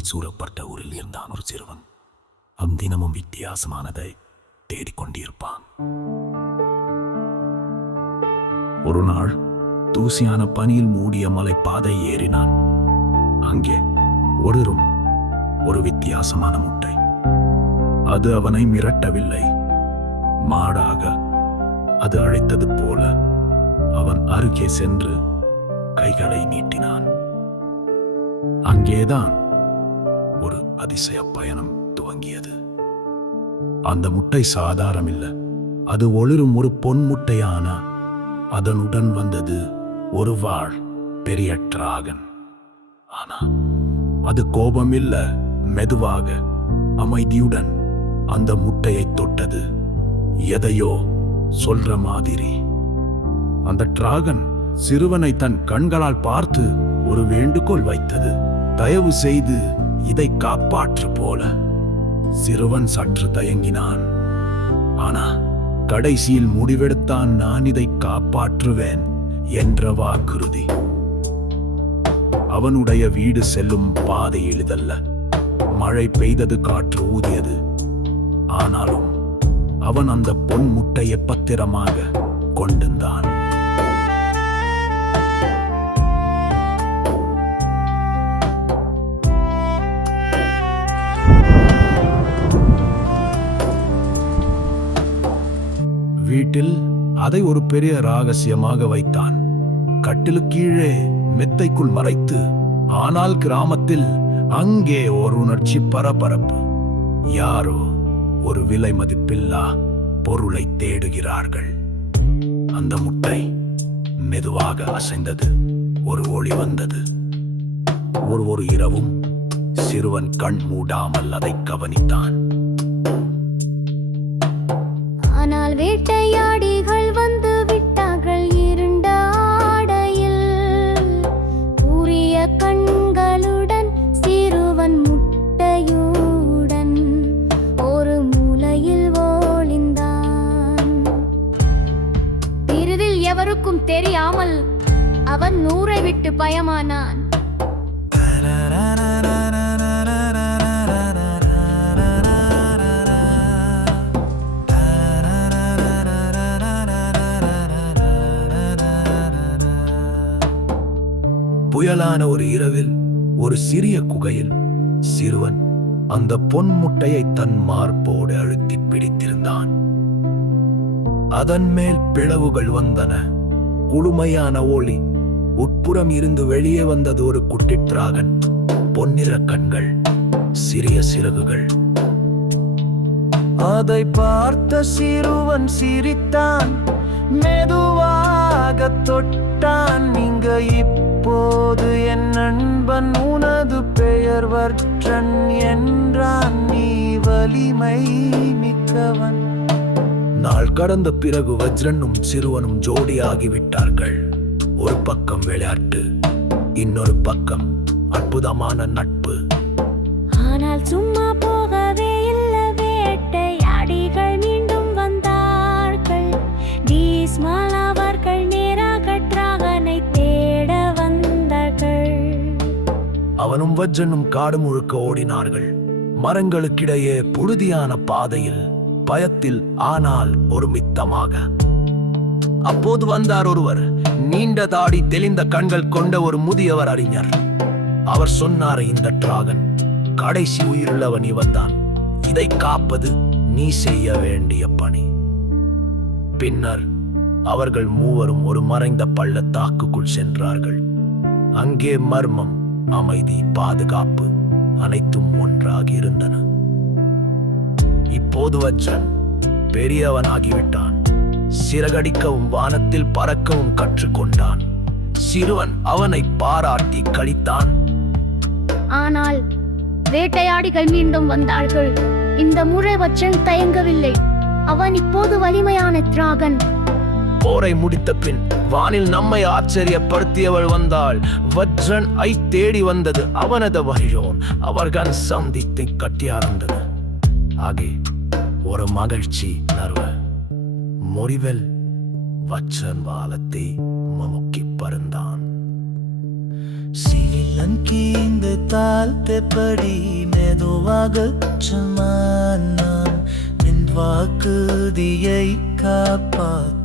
மலை சூழப்பட்ட ஊரில் இருந்தான் ஒரு சிறுவன். தினமும் வித்தியாசமானதை தேடிக்கொண்டிருப்பான். ஒரு நாள் தூசியான பனியில் மூடிய மலை பாதை ஏறினான். அங்கே ஒரு வித்தியாசமான முட்டை. அது அவனை மிரட்டவில்லை, மாடாக அது அழைத்தது போல. அவன் அருகே சென்று கைகளை நீட்டினான். அங்கேதான் ஒரு அதிசய பயணம் துவங்கியது. அந்த முட்டை சாதாரணமில்ல, அது ஒளிரும் ஒரு பொன் முட்டையான. அதனுடன் வந்தது ஒரு வாள், பெரிய டிராகன். ஆனா அது கோபம் இல்ல, மெதுவாக அமைதியுடன் அந்த முட்டையை தொட்டது, எதையோ சொல்ற மாதிரி. அந்த டிராகன் சிறுவனை தன் கண்களால் பார்த்து ஒரு வேண்டுகோள் வைத்தது, தயவு செய்து இதை காப்பாற்று போல. சிறுவன் சற்று தயங்கினான். ஆனா கடைசியில் முடிவெடுத்தான், நான் இதை காப்பாற்றுவேன் என்ற வாக்குறுதி. அவனுடைய வீடு செல்லும் பாதை எளிதல்ல. மழை பெய்தது, காற்று ஊதியது. ஆனாலும் அவன் அந்த பொன் முட்டையை பத்திரமாக கொண்டிருந்தான். வீட்டில் அதை ஒரு பெரிய ரகசியமாக வைத்தான். கட்டிலு கீழே மெத்தைக்குள் மறைத்து. ஆனால் கிராமத்தில் அங்கே ஒரு உணர்ச்சி பரபரப்பு. யாரோ ஒரு விலை மதிப்பில்லா பொருளை தேடுகிறார்கள். அந்த முட்டை மெதுவாக அசைந்தது. ஒரு ஒளி வந்தது. ஒரு இரவும் சிறுவன் கண் மூடாமல் அதை கவனித்தான். ஆனால் வேட்டையாடிகள் வந்து விட்டார்கள். இருண்ட ஆடையில் உரிய கண்களுடன் சிறுவன் முட்டையுடன் ஒரு மூலையில் ஒளிந்தான். இறுதியில் எவருக்கும் தெரியாமல் அவன் ஊரை விட்டு பயமானான். புயலான ஒரு இரவில் ஒரு சிறிய குகையில் சிறுவன் அந்த பொன் முட்டையை தன் மார்போடு அழுத்தி பிடித்திருந்தான். அதன் மேல் பிளவுகள் வந்தன. குளுமையான ஒளி. உட்புறம் இருந்து வெளியே வந்தது ஒரு குட்டி டிராகன். பொன்னிற கண்கள், சிறிய சிறகுகள். அதை பார்த்த சிறுவன் சிரித்தான், மெதுவாக தொட்டான். நீங்க இப்போது என் நண்பன், உனது பெயர் வற்றன் என்றான். நீ வலிமை மிக்கவன். நாள் கடந்த பிறகு வஜ்ரனும் சிறுவனும் ஜோடியாகிவிட்டார்கள். ஒரு பக்கம் விளையாட்டு, இன்னொரு பக்கம் அற்புதமான நட்பு. ஆனால் சும்மா போகவே இல்லை. வேட்டையாடிகள் மீண்டும் வந்தார்கள். டீஸ்மால் அவர்கள் நேராக டிராகனை தேட வந்தார்கள். அவனும் வஜ்ரனும் காடு முழுக்க ஓடினார்கள். மரங்களுக்கிடையே புழுதியான பாதையில், பயத்தில் ஆனால் ஒரு மித்தமாக. அப்போது வந்தார் ஒருவர், நீண்ட தாடி, தெளிந்த கண்கள் கொண்ட ஒரு முதியவர் அறிஞர். அவர் சொன்னார், இந்த டிராகன் கடைசி உயிருள்ளவன் இவன்தான். இதை காப்பது நீ செய்ய வேண்டிய பணி. பின்னர் அவர்கள் மூவரும் ஒரு மறைந்த பள்ளத்தாக்குக்குள் சென்றார்கள். அங்கே மர்மம், அமைதி, பாதுகாப்பு அனைத்தும் ஒன்றாக இருந்தன. இப்போது வஜ்ரன் பெரியவனாகிவிட்டான். சிறகடிக்கவும் வானத்தில் பறக்கவும் கற்றுக்கொண்டான். சிறுவன் அவனை பாராட்டி கழித்தான். ஆனால் வேட்டையாடிகள் மீண்டும் வந்தார்கள். இந்த முறை வஜ்ரன் தயங்கவில்லை. அவன் இப்போது வலிமையான டிராகன். போரை முடித்த பின் வானில் நம்மை ஆச்சரியப்படுத்தியவள் வந்தாள். வஜ்ரன் ஐ தேடி வந்தது அவனது வழியோன். அவர்கள் சந்தித்து கட்டியார்ந்தது. ஆகே ஒரு மகிழ்ச்சி நர்வ முறிவல் வஜ்ரன் வாலத்தை மமுக்கி பறந்தான். சீலன் கீந்த தாழ்த்தபடி மெதுவாக சொன்னான், நான் என் வாக்குறுதியை காப்பாற்ற